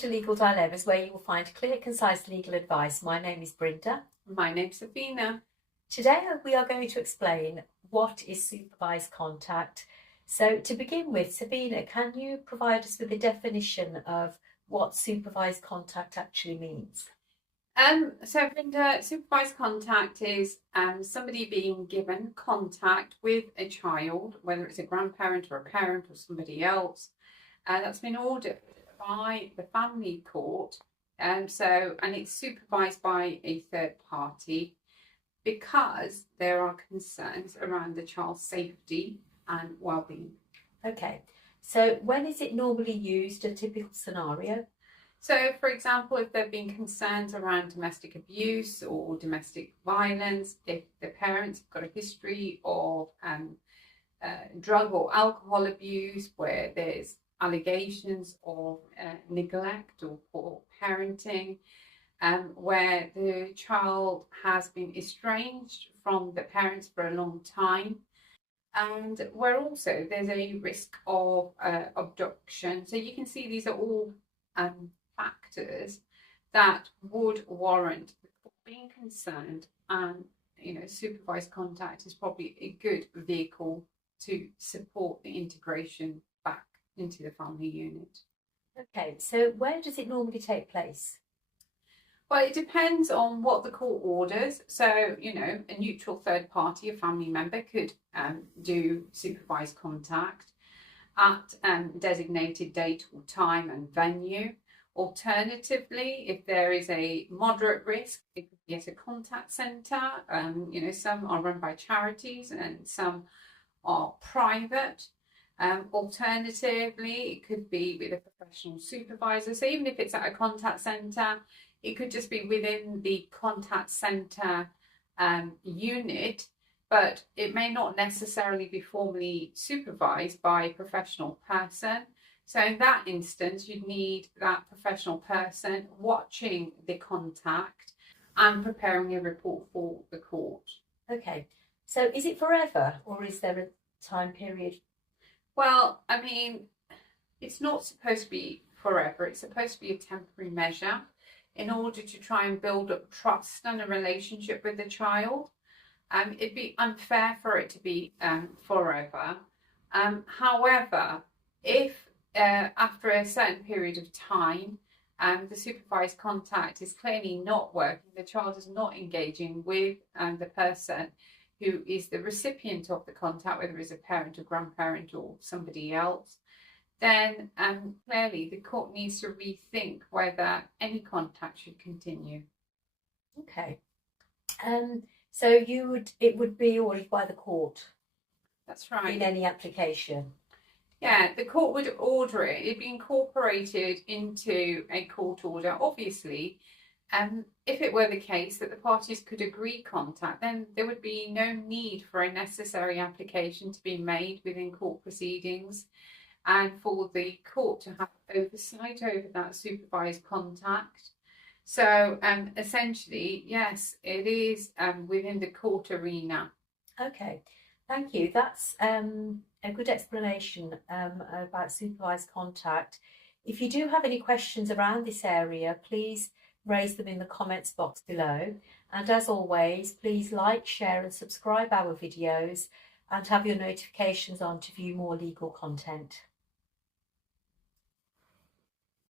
to Legal Dilemmas, where you will find clear, concise legal advice. My name is Brenda. My name's Safina. Today we are going to explain what is supervised contact. So to begin with, Safina, can you provide us with a definition of what supervised contact actually means? So Brenda, supervised contact is somebody being given contact with a child, whether it's a grandparent or a parent or somebody else, that's been ordered by the family court. And it's supervised by a third party because there are concerns around the child's safety and well-being. Okay, so when is it normally used, a typical scenario? So, for example, if there have been concerns around domestic abuse or domestic violence, if the parents have got a history of drug or alcohol abuse, where there's allegations of neglect or poor parenting, where the child has been estranged from the parents for a long time, and where also there's a risk of abduction. So you can see these are all factors that would warrant being concerned, and supervised contact is probably a good vehicle to support the integration back into the family unit. Okay, so where does it normally take place? Well, it depends on what the court orders. So, a neutral third party, a family member, could do supervised contact at designated date or time and venue. Alternatively, if there is a moderate risk, it could be at a contact centre. Some are run by charities and some are private. Alternatively, it could be with a professional supervisor. So even if it's at a contact centre, it could just be within the contact centre unit, but it may not necessarily be formally supervised by a professional person. So in that instance, you'd need that professional person watching the contact and preparing a report for the court. Okay, so is it forever or is there a time period? Well, it's not supposed to be forever. It's supposed to be a temporary measure in order to try and build up trust and a relationship with the child. It'd be unfair for it to be forever. However, if after a certain period of time, the supervised contact is clearly not working, the child is not engaging with the person who is the recipient of the contact, whether it's a parent or grandparent or somebody else, then clearly the court needs to rethink whether any contact should continue. Okay. So it would be ordered by the court? That's right. In any application? Yeah, the court would order it. It'd be incorporated into a court order. Obviously, if it were the case that the parties could agree contact, then there would be no need for a necessary application to be made within court proceedings and for the court to have oversight over that supervised contact. So essentially, yes, it is within the court arena. Okay, thank you. That's a good explanation about supervised contact. If you do have any questions around this area, please raise them in the comments box below. And as always, please like, share and subscribe our videos and have your notifications on to view more legal content.